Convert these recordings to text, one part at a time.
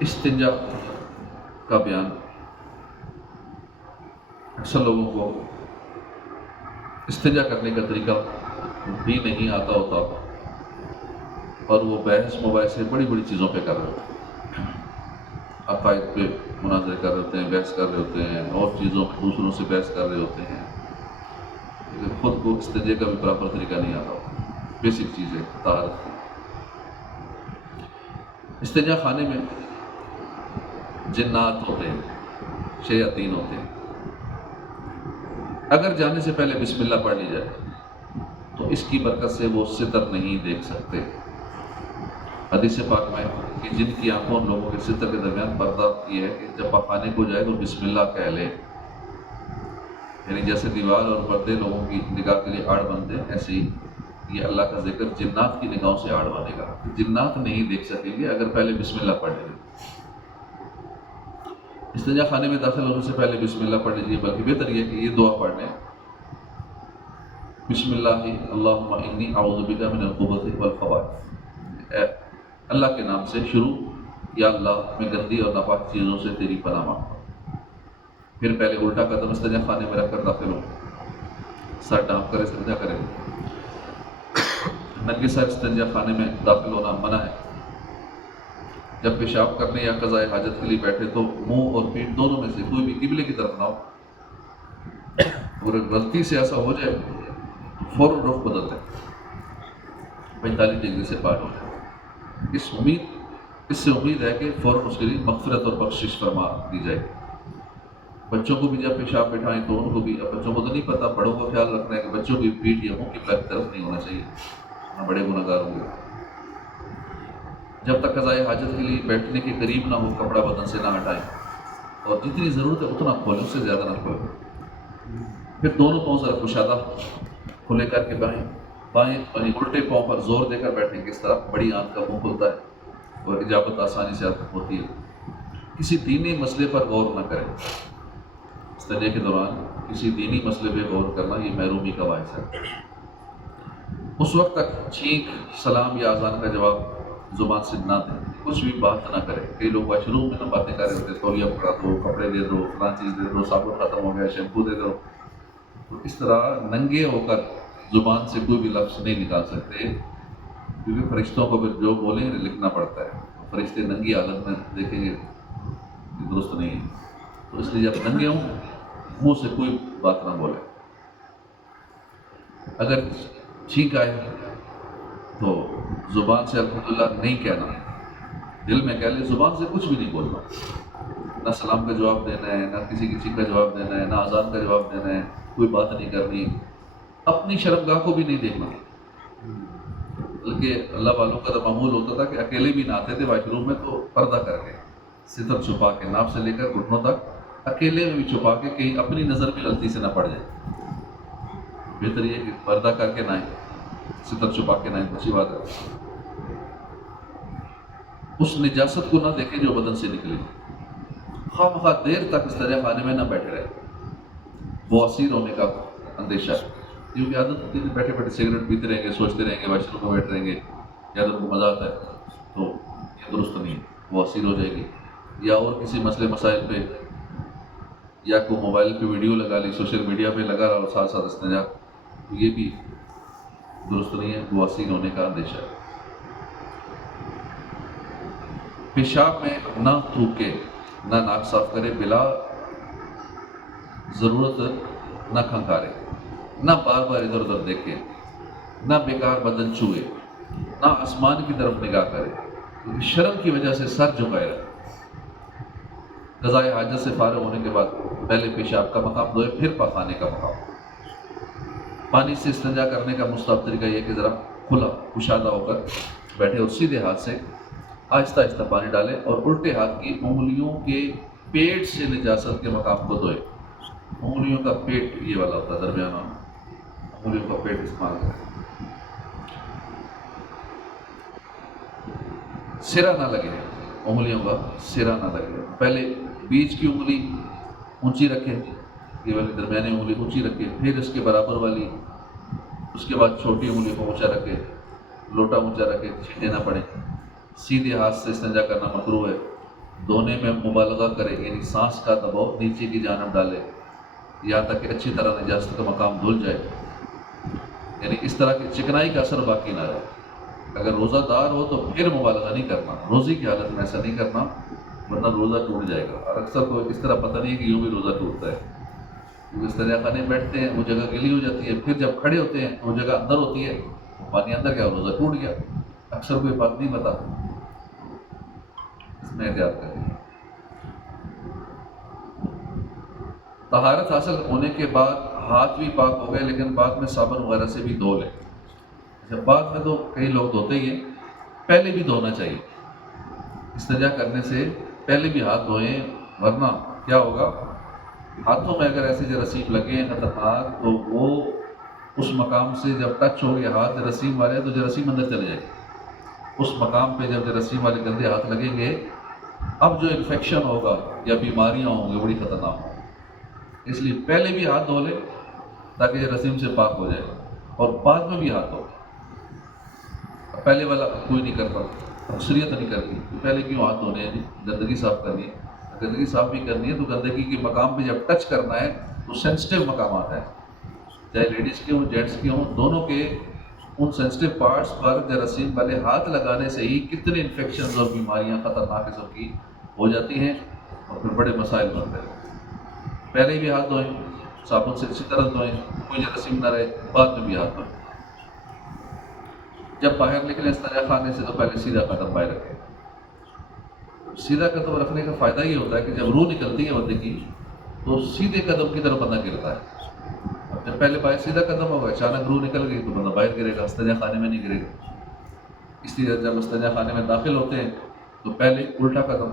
استنجا کا بیان اکثر لوگوں کو استنجا کرنے کا طریقہ بھی نہیں آتا ہوتا اور وہ بحث مباحثے بڑی بڑی چیزوں پہ کر رہے ہوتے ہیں، عقائد پہ مناظرے کر رہے ہوتے ہیں، بحث کر رہے ہوتے ہیں، اور چیزوں پہ دوسروں سے بحث کر رہے ہوتے ہیں، لیکن خود کو استنجے کا بھی پراپر طریقہ نہیں آتا ہوتا۔ بیسک چیز ہے طہارت کی۔ استنجا خانے میں جنات ہوتے ہیں، شیاطین ہوتے ہیں، اگر جانے سے پہلے بسم اللہ پڑھ لی جائے تو اس کی برکت سے وہ ستر نہیں دیکھ سکتے۔ حدیث پاک میں کہ جن کی آنکھوں اور لوگوں کے ستر کے درمیان پردہ یہ ہے کہ جب پخانے کو جائے تو بسم اللہ کہہ لے، یعنی جیسے دیوار اور پردے لوگوں کی نگاہ کے لیے آڑ بنتے ہیں، ایسے ہی یہ اللہ کا ذکر جنات کی نگاہوں سے آڑ بنے گا۔ جنات نہیں دیکھ سکیں گے اگر پہلے بسم اللہ پڑھ لیں۔ استنجا خانے میں داخل ہونے سے پہلے بسم اللہ پڑھ لیجیے، بلکہ بہتر یہ کہ یہ دعا پڑھ لیں، بسم اللہ اللہم انی اعوذ بک من الخبث والخبائث، اے اللہ کے نام سے شروع، یا اللہ میں گندی اور ناپاک چیزوں سے تیری پناہ مانگتا ہوں۔ پھر پہلے الٹا قدم استنجا خانے میں رکھ کر داخل ہو، سر ڈھانپ کر استنجا کریں۔ ننگے سر استنجا خانے میں داخل ہونا منع ہے۔ جب پیشاب کرنے یا قضاء حاجت کے لیے بیٹھے تو منہ اور پیٹھ دونوں میں سے کوئی بھی قبلے کی طرف نہ ہو، اور غلطی سے ایسا ہو جائے تو فوراً رخ بدل دیں، 45 ڈگری سے پار ہو جائے۔ اس سے امید ہے کہ فوراً اس کے لیے مغفرت اور بخشش فرما دی جائے گی۔ بچوں کو بھی جب پیشاب بٹھائیں تو ان کو بھی، اب بچوں کو تو نہیں پتہ، بڑوں کو خیال رکھنا ہے کہ بچوں کی پیٹھ یا منہ قبلہ کی طرف نہیں ہونا چاہیے، نہ بڑے گناہ گار ہوں گے۔ جب تک قضاء حاجت کے لیے بیٹھنے کے قریب نہ ہو کپڑا بدن سے نہ ہٹائیں، اور جتنی ضرورت ہے اتنا کھولیں، اس سے زیادہ نہ کھولیں۔ پھر دونوں پاؤں ذرا کشادہ کھلے کر کے بائیں یعنی الٹے پاؤں پر زور دے کر بیٹھیں، کس طرح بڑی آنت کا منہ کھلتا ہے اور اجابت آسانی سے ہوتی ہے۔ کسی دینی مسئلے پر غور نہ کریں، استنجے کے دوران کسی دینی مسئلے پہ غور کرنا یہ محرومی کا باعث ہے۔ اس وقت تک چھینک، سلام یا اذان کا جواب زبان سے نہ دیں، کچھ بھی بات نہ کریں۔ کئی لوگ واش روم میں نہ باتیں کر رہے ہوتے، تولیہ پکڑا دو، کپڑے دے دو، فلاں چیز دے دو، صابن ختم ہو گیا، شیمپو دے دو۔ تو اس طرح ننگے ہو کر زبان سے کوئی بھی لفظ نہیں نکال سکتے، کیونکہ فرشتوں کو پھر جو بولیں گے لکھنا پڑتا ہے، فرشتے ننگی حالت میں دیکھیں گے یہ درست نہیں ہے۔ تو اس لیے جب ننگے ہوں منہ سے کوئی بات نہ بولیں۔ اگر چھینک آئے تو زبان سے الحمدللہ نہیں کہنا، دل میں کہہ لے، زبان سے کچھ بھی نہیں بولنا، نہ سلام کا جواب دینا ہے، نہ کسی کی چھینک کا جواب دینا ہے، نہ اذان کا جواب دینا ہے، کوئی بات نہیں کرنی، اپنی شرمگاہ کو بھی نہیں دیکھنا۔ بلکہ اللہ والوں کا تو معمول ہوتا تھا کہ اکیلے بھی نہ آتے تھے واش روم میں تو پردہ کر کے، ستر چھپا کے، ناف سے لے کر گھٹنوں تک اکیلے میں بھی چھپا کے، کہیں اپنی نظر بھی غلطی سے نہ پڑ جائے۔ بہتر یہ کہ پردہ کر کے نہ آئیں، ستر چھپا کے نہ آئیں، اچھی بات ہے۔ اس نجاست کو نہ دیکھیں جو بدن سے نکلے۔ خواہ مخواہ دیر تک استنجا خانے میں نہ بیٹھے رہے، بواسیر ہونے کا اندیشہ ہے، کیونکہ عادت ہوتی ہے بیٹھے بیٹھے سگریٹ پیتے رہیں گے، سوچتے رہیں گے، واش روم میں بیٹھے رہیں گے، یا اگر کو مزہ آتا ہے تو یہ درست نہیں ہے، بواسیر ہو جائے گی۔ یا اور کسی مسئلے مسائل پہ، یا کوئی موبائل پہ ویڈیو لگا لی، سوشل میڈیا پہ لگا رہا اور ساتھ ساتھ استنجا، تو یہ بھی درست نہیں ہے، بواسیر ہونے کا اندیشہ ہے۔ پیشاب میں نہ تھوکے، نہ ناک صاف کرے، بلا ضرورت نہ کھنکارے، نہ بار بار ادھر ادھر دیکھے، نہ بیکار بدن چھوئے، نہ آسمان کی طرف نگاہ کرے، کیونکہ شرم کی وجہ سے سر جھکائے رہے۔ قضاء حاجت سے فارغ ہونے کے بعد پہلے پیشاب کا مقام دھوئے، پھر پخانے کا مقام۔ پانی سے استنجا کرنے کا مستحب طریقہ یہ کہ ذرا کھلا کشادہ ہو کر بیٹھے اور سیدھے ہاتھ سے آہستہ آہستہ پانی ڈالیں اور الٹے ہاتھ کی انگلیوں کے پیٹ سے نجاست کے مقام کو دھوئے۔ انگلیوں کا پیٹ یہ والا ہوتا ہے، درمیانہ انگلیوں کا پیٹ استعمال کریں۔ سرا نہ لگے، انگلیوں کا سرا نہ لگے۔ پہلے بیچ کی انگلی اونچی رکھیں، یہ والی درمیانی انگلی اونچی رکھیں، پھر اس کے برابر والی، اس کے بعد چھوٹی انگلی کو اونچا رکھیں، لوٹا اونچا رکھیں، چھینٹے نہ پڑیں۔ سیدھے ہاتھ سے استنجا کرنا مکروہ ہے، دھونے میں مبالغہ کرے، یعنی سانس کا دباؤ نیچے کی جانب ڈالے یہاں تک کہ اچھی طرح نجاست کا مقام دھل جائے، یعنی اس طرح کی چکنائی کا اثر باقی نہ رہے۔ اگر روزہ دار ہو تو پھر مبالغہ نہیں کرنا، روزے کی حالت میں ایسا نہیں کرنا ورنہ روزہ ٹوٹ جائے گا۔ اور اکثر تو اس طرح پتہ نہیں ہے کہ یوں بھی روزہ ٹوٹتا ہے، وہ اس طرح خانے بیٹھتے ہیں، وہ جگہ گلی ہو جاتی ہے، پھر جب کھڑے ہوتے ہیں تو وہ جگہ اندر ہوتی ہے، پانی اندر گیا، روزہ ٹوٹ گیا۔ اکثر کوئی بات نہیں پتا، اس میں احتیاط کریں۔ طہارت حاصل ہونے کے بعد ہاتھ بھی پاک ہو گئے لیکن بعد میں صابن وغیرہ سے بھی دھو لیں۔ جب بعد میں تو کئی لوگ دھوتے ہی ہیں، پہلے بھی دھونا چاہیے، استنجا کرنے سے پہلے بھی ہاتھ دھوئیں، ورنہ کیا ہوگا، ہاتھوں میں اگر ایسے جراثیم لگے ہیں خطرناک تو وہ اس مقام سے جب ٹچ ہو گیا ہاتھ جراثیم والے تو جراثیم اندر چلے جائے گے۔ اس مقام پہ جب جراثیم والے گندے ہاتھ لگیں گے، اب جو انفیکشن ہوگا یا بیماریاں ہوں گی بڑی خطرناک ہوں، اس لیے پہلے بھی ہاتھ دھو لیں تاکہ جراثیم سے پاک ہو جائے، اور بعد میں بھی ہاتھ دھو۔ پہلے والا کوئی نہیں کرتا، اکثریت نہیں کرتی، پہلے کیوں ہاتھ دھونے ہیں جی، گندگی صاف کرنی ہے، گندگی صاف بھی کرنی ہے تو گندگی کے مقام پہ جب ٹچ کرنا ہے تو سینسٹیو مقامات ہیں، چاہے لیڈیز کے ہوں جینٹس کے ہوں، دونوں کے ان سینسٹیو پارٹس پر جراثیم والے ہاتھ لگانے سے ہی کتنے انفیکشنز اور بیماریاں خطرناک قسم کی ہو جاتی ہیں اور پھر بڑے مسائل بنتے ہیں۔ پہلے بھی ہاتھ دھوئیں، صابن سے اچھی طرح دھوئیں، کوئی جراثیم نہ رہے، بعد میں بھی ہاتھ دھوئیں۔ جب باہر نکلیں استنجا خانے سے تو پہلے سیدھا قدم باہر رکھیں۔ سیدھا قدم رکھنے کا فائدہ یہ ہوتا ہے کہ جب روح نکلتی ہے بندے کی تو سیدھے قدم کی طرف بندہ گرتا ہے۔ جب پہلے باہر سیدھا قدم ہوگا، اچانک روح نکل گئی تو بندہ باہر گرے گا، استنجا خانے میں نہیں گرے گا۔ اس لیے جب استنجا خانے میں داخل ہوتے ہیں تو پہلے الٹا قدم،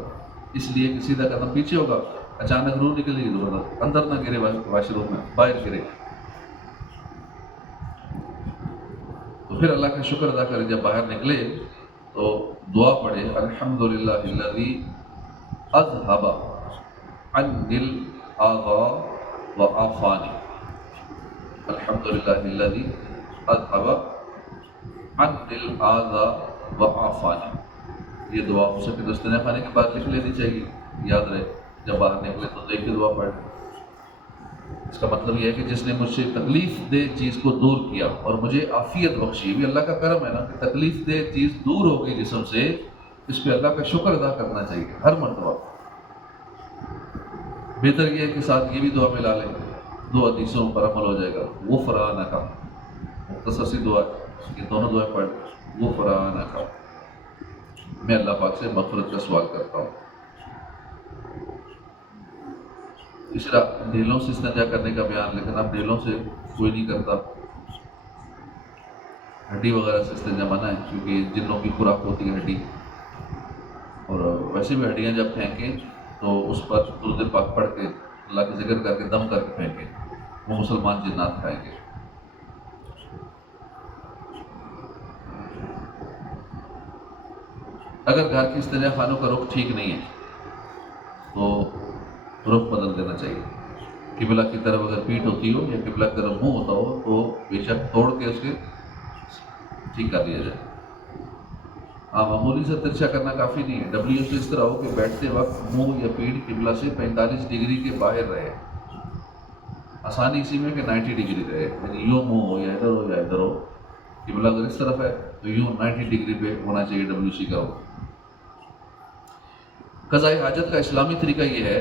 اس لیے کہ سیدھا قدم پیچھے ہوگا، اچانک روح نکلے گی تو بندہ اندر نہ گرے واش روم میں، باہر گرے گا۔ تو پھر اللہ کا شکر ادا کرے، جب باہر نکلے تو دعا پڑھے، الحمدللہ الذی اذھب عنی الاذی وعافانی، الحمدللہ الذی اذھب عنی الاذی وعافانی۔ یہ دعا ہو سکے تو استنجا خانے کے بعد لکھ لینی چاہیے، یاد رہے، جب باہر نکلے تو دیکھ کے دعا پڑھے۔ اس کا مطلب یہ ہے کہ جس نے مجھ سے تکلیف دہ چیز کو دور کیا اور مجھے عافیت بخشی، یہ بھی اللہ کا کرم ہے نا کہ تکلیف دہ چیز دور ہو گئی جسم سے، اس پہ اللہ کا شکر ادا کرنا چاہیے ہر مرتبہ۔ بہتر یہ ہے کہ ساتھ یہ بھی دعا ملا لیں، دو حدیثوں پر عمل ہو جائے گا۔ غفرانک، مختصر سی دعا، یہ دونوں دعائیں پڑھ، غفرانک، میں اللہ پاک سے مغفرت کا سوال کرتا ہوں۔ تیسرا ڈھیلوں سے استنجا کرنے کا بیان، لیکن اب ڈھیلوں سے کوئی نہیں کرتا، ہڈی وغیرہ سے استنجا منع ہے کیونکہ جنوں کی خوراک ہوتی ہے ہڈی، اور ویسے بھی ہڈیاں جب پھینکیں تو اس پر درود پاک پڑھ کے اللہ کا ذکر کر کے دم کر کے پھینکیں، وہ مسلمان جنات کھائیں گے۔ اگر گھر کے استنجا خانوں کا رخ ٹھیک نہیں ہے تو رخ بدل دینا چاہیے۔ قبلہ کی طرف اگر پیٹھ ہوتی ہو یا قبلہ کی طرف منہ ہوتا ہو تو بے شک توڑ کے اس کے ٹھیک کر دیا جائے۔ ہاں، معمولی سے ترچھا کرنا کافی نہیں ہے، ڈبلیو سے اس طرح ہو کہ بیٹھتے وقت منہ یا پیٹھ قبلہ سے 45 ڈگری کے باہر رہے۔ آسانی اسی میں کہ 90 ڈگری رہے، یعنی یوں منہ ہو یا ادھر ہو، قبلہ اگر اس طرف ہے تو یوں 90 ڈگری پہ ہونا چاہیے، ڈبلیو سی کا ہو۔ قضاء حاجت کا اسلامی طریقہ یہ ہے،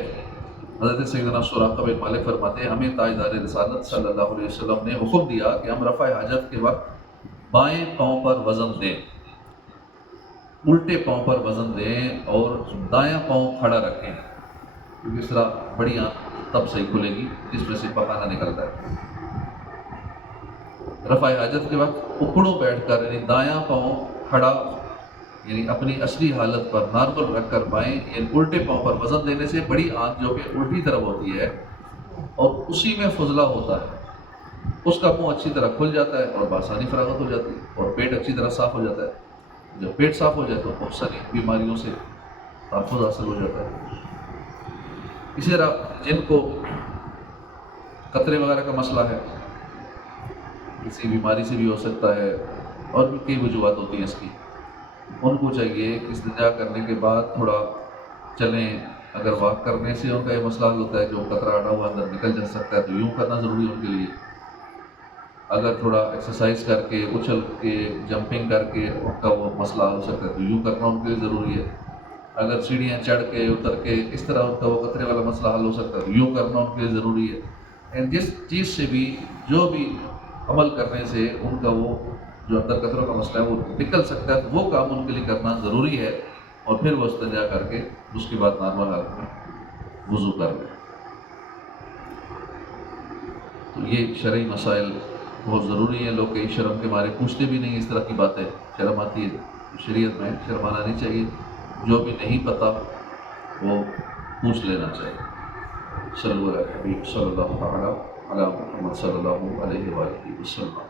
حضرت سیدنا سراقہ بن مالک فرماتے ہیں ہمیں تاجدار رسالت صلی اللہ علیہ وسلم نے حکم دیا کہ ہم رفع حاجت کے وقت بائیں پاؤں پر وزن دیں، الٹے پاؤں پر وزن دیں اور دایاں پاؤں کھڑا رکھیں، کیونکہ اس طرح بڑی آنکھ تب صحیح کھلے گی جس میں سے پخانہ نکلتا ہے۔ رفع حاجت کے وقت اکڑوں بیٹھ کر، یعنی دایاں پاؤں کھڑا، یعنی اپنی اصلی حالت پر نارمل رکھ کر بائیں یعنی الٹے پاؤں پر وزن دینے سے بڑی آنکھ جو کہ الٹی طرف ہوتی ہے اور اسی میں فضلہ ہوتا ہے، اس کا منہ اچھی طرح کھل جاتا ہے اور بآسانی فراغت ہو جاتی ہے اور پیٹ اچھی طرح صاف ہو جاتا ہے۔ جب پیٹ صاف ہو جائے تو بہت ساری بیماریوں سے تحفظ حاصل ہو جاتا ہے۔ اسی طرح جن کو قطرے وغیرہ کا مسئلہ ہے، کسی بیماری سے بھی ہو سکتا ہے اور بھی کئی وجوہات ہوتی ہیں اس کی، ان کو چاہیے کہ استنجا کرنے کے بعد تھوڑا چلیں، اگر واک کرنے سے ان کا یہ مسئلہ حل ہوتا ہے، جو قطرہ اڑا ہوا اندر نکل جا سکتا ہے تو یوں کرنا ضروری ہے ان کے لیے. اگر تھوڑا ایکسرسائز کر کے، اچھل کے، جمپنگ کر کے ان کا وہ مسئلہ حل ہو سکتا ہے تو یوں کرنا ان کے لیے ضروری ہے. اگر سیڑھیاں چڑھ کے اتر کے اس طرح ان کا وہ قطرے والا مسئلہ حل ہو سکتا ہے تو یوں کرنا ان کے لیے ضروری ہے. اینڈ جس چیز سے بھی، جو بھی عمل کرنے سے ان کا وہ جو اندر قطروں کا مسئلہ ہے وہ نکل سکتا ہے تو وہ کام ان کے لیے کرنا ضروری ہے. اور پھر وہ استنجا کر کے اس کے بعد نارمل حالت میں وضو کر لیں. تو یہ شرعی مسائل بہت ضروری ہیں. لوگ کئی شرم کے مارے پوچھتے بھی نہیں اس طرح کی باتیں، شرم آتی ہے. شریعت میں شرمانا نہیں چاہیے، جو بھی نہیں پتہ وہ پوچھ لینا چاہیے. صلی اللہ علیہ حبیب صلی اللہ تعالی علی محمد صلی اللہ علیہ وآلہ وسلم.